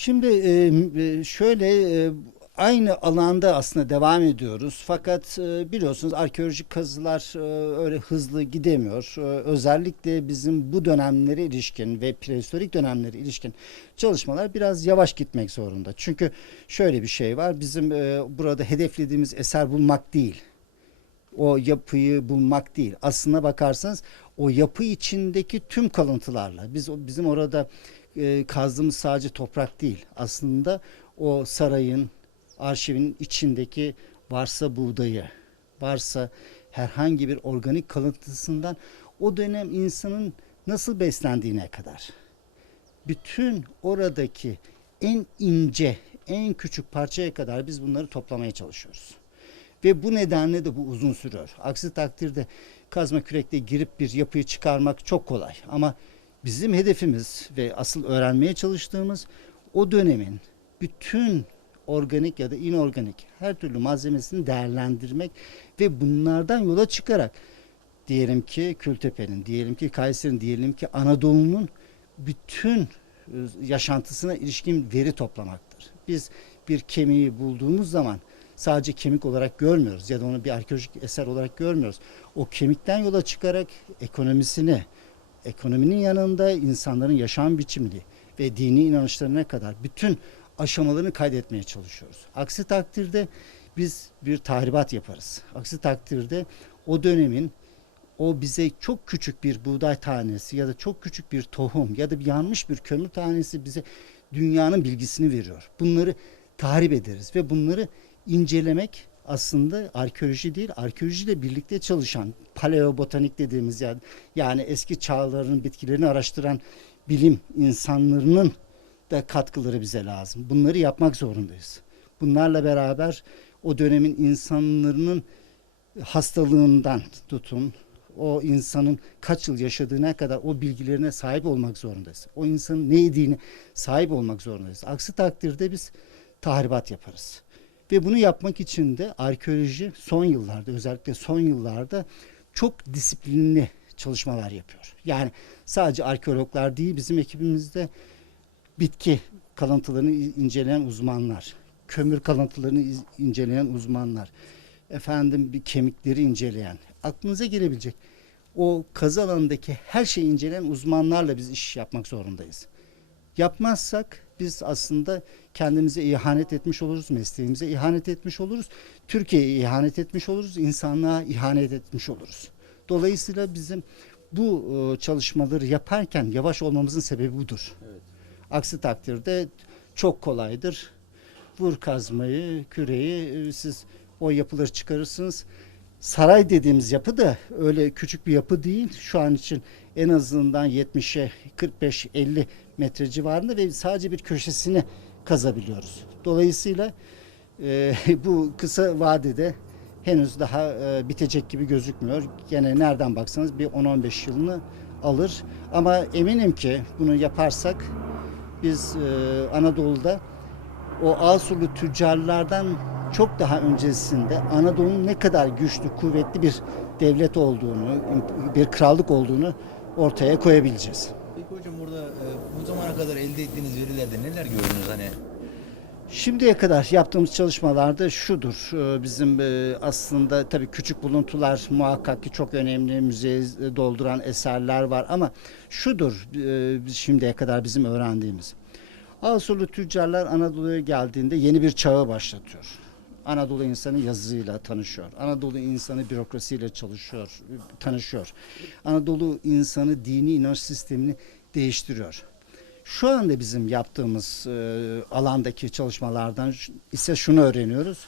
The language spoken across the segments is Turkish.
Şimdi şöyle aynı alanda aslında devam ediyoruz. Fakat biliyorsunuz arkeolojik kazılar öyle hızlı gidemiyor. Özellikle bizim bu dönemlere ilişkin ve prehistorik dönemlere ilişkin çalışmalar biraz yavaş gitmek zorunda. Çünkü şöyle bir şey var. Bizim burada hedeflediğimiz eser bulmak değil. O yapıyı bulmak değil. Aslına bakarsanız o yapı içindeki tüm kalıntılarla biz bizim orada e, kazdığımız sadece toprak değil. Aslında o sarayın, arşivin içindeki varsa buğdayı, varsa herhangi bir organik kalıntısından o dönem insanın nasıl beslendiğine kadar bütün oradaki en ince, en küçük parçaya kadar biz bunları toplamaya çalışıyoruz. Ve bu nedenle de bu uzun sürüyor. Aksi takdirde kazma kürekle girip bir yapıyı çıkarmak çok kolay. Ama bizim hedefimiz ve asıl öğrenmeye çalıştığımız o dönemin bütün organik ya da inorganik her türlü malzemesini değerlendirmek ve bunlardan yola çıkarak diyelim ki Kültepe'nin, diyelim ki Kayseri'nin, diyelim ki Anadolu'nun bütün e, yaşantısına ilişkin veri toplamaktır. Biz bir kemiği bulduğumuz zaman sadece kemik olarak görmüyoruz ya da onu bir arkeolojik eser olarak görmüyoruz. O kemikten yola çıkarak ekonomisini, ekonominin yanında insanların yaşam biçimini ve dini inanışlarına kadar bütün aşamalarını kaydetmeye çalışıyoruz. Aksi takdirde biz bir tahribat yaparız. Aksi takdirde o dönemin o bize çok küçük bir buğday tanesi ya da çok küçük bir tohum ya da bir yanmış bir kömür tanesi bize dünyanın bilgisini veriyor. Bunları tahrip ederiz ve bunları incelemek aslında arkeoloji değil, arkeolojiyle birlikte çalışan paleobotanik dediğimiz yani, yani eski çağların bitkilerini araştıran bilim insanlarının da katkıları bize lazım. Bunları yapmak zorundayız. Bunlarla beraber o dönemin insanların hastalığından tutun, o insanın kaç yıl yaşadığına kadar o bilgilerine sahip olmak zorundayız. O insanın ne yediğini sahip olmak zorundayız. Aksi takdirde biz tahribat yaparız. Ve bunu yapmak için de arkeoloji son yıllarda özellikle son yıllarda çok disiplinli çalışmalar yapıyor. Yani sadece arkeologlar değil bizim ekibimizde bitki kalıntılarını inceleyen uzmanlar, kömür kalıntılarını inceleyen uzmanlar, efendim bir kemikleri inceleyen, aklınıza gelebilecek o kazı alanındaki her şeyi inceleyen uzmanlarla biz iş yapmak zorundayız. Yapmazsak biz aslında kendimize ihanet etmiş oluruz, mesleğimize ihanet etmiş oluruz, Türkiye'ye ihanet etmiş oluruz, insanlığa ihanet etmiş oluruz. Dolayısıyla bizim bu e, çalışmaları yaparken yavaş olmamızın sebebi budur. Aksi takdirde çok kolaydır. Vur kazmayı, küreği e, siz o yapıları çıkarırsınız. Saray dediğimiz yapı da öyle küçük bir yapı değil. Şu an için en azından 70'e 45-50 metre civarında ve sadece bir köşesini kazabiliyoruz. Dolayısıyla e, bu kısa vadede henüz daha e, bitecek gibi gözükmüyor. Gene nereden baksanız bir 10-15 yılını alır. Ama eminim ki bunu yaparsak biz e, Anadolu'da o Asurlu tüccarlardan çok daha öncesinde Anadolu'nun ne kadar güçlü, kuvvetli bir devlet olduğunu, bir krallık olduğunu ortaya koyabileceğiz. Peki hocam burada e, bu zamana kadar elde ettiğiniz verilerde neler gördünüz hani? Şimdiye kadar yaptığımız çalışmalarda şudur. e, Bizim e, aslında tabii küçük buluntular muhakkak ki çok önemli müzeye dolduran eserler var ama şudur şimdiye kadar bizim öğrendiğimiz. Asurlu tüccarlar Anadolu'ya geldiğinde yeni bir çağı başlatıyor. Anadolu insanı yazıyla tanışıyor. Anadolu insanı bürokrasiyle çalışıyor, tanışıyor. Anadolu insanı dini inanç sistemini değiştiriyor. Şu anda bizim yaptığımız e, alandaki çalışmalardan ise şunu öğreniyoruz.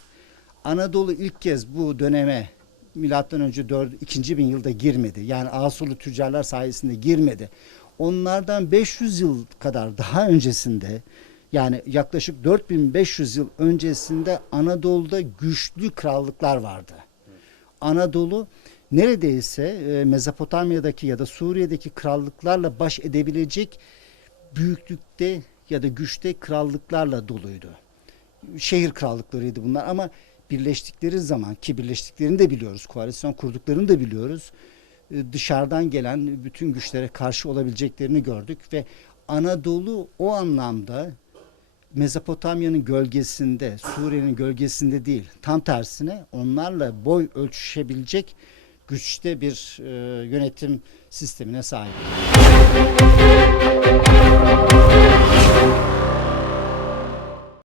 Anadolu ilk kez bu döneme milattan önce 4 2. bin yılda girmedi. Yani Asurlu tüccarlar sayesinde girmedi. Onlardan 500 yıl kadar daha öncesinde yani yaklaşık 4500 yıl öncesinde Anadolu'da güçlü krallıklar vardı. Anadolu neredeyse e, Mezopotamya'daki ya da Suriye'deki krallıklarla baş edebilecek büyüklükte ya da güçte krallıklarla doluydu. Şehir krallıklarıydı bunlar ama birleştikleri zaman ki birleştiklerini de biliyoruz, koalisyon kurduklarını da biliyoruz. e, Dışarıdan gelen bütün güçlere karşı olabileceklerini gördük ve Anadolu o anlamda Mezopotamya'nın gölgesinde, Suriye'nin gölgesinde değil, tam tersine onlarla boy ölçüşebilecek güçte bir e, yönetim sistemine sahip.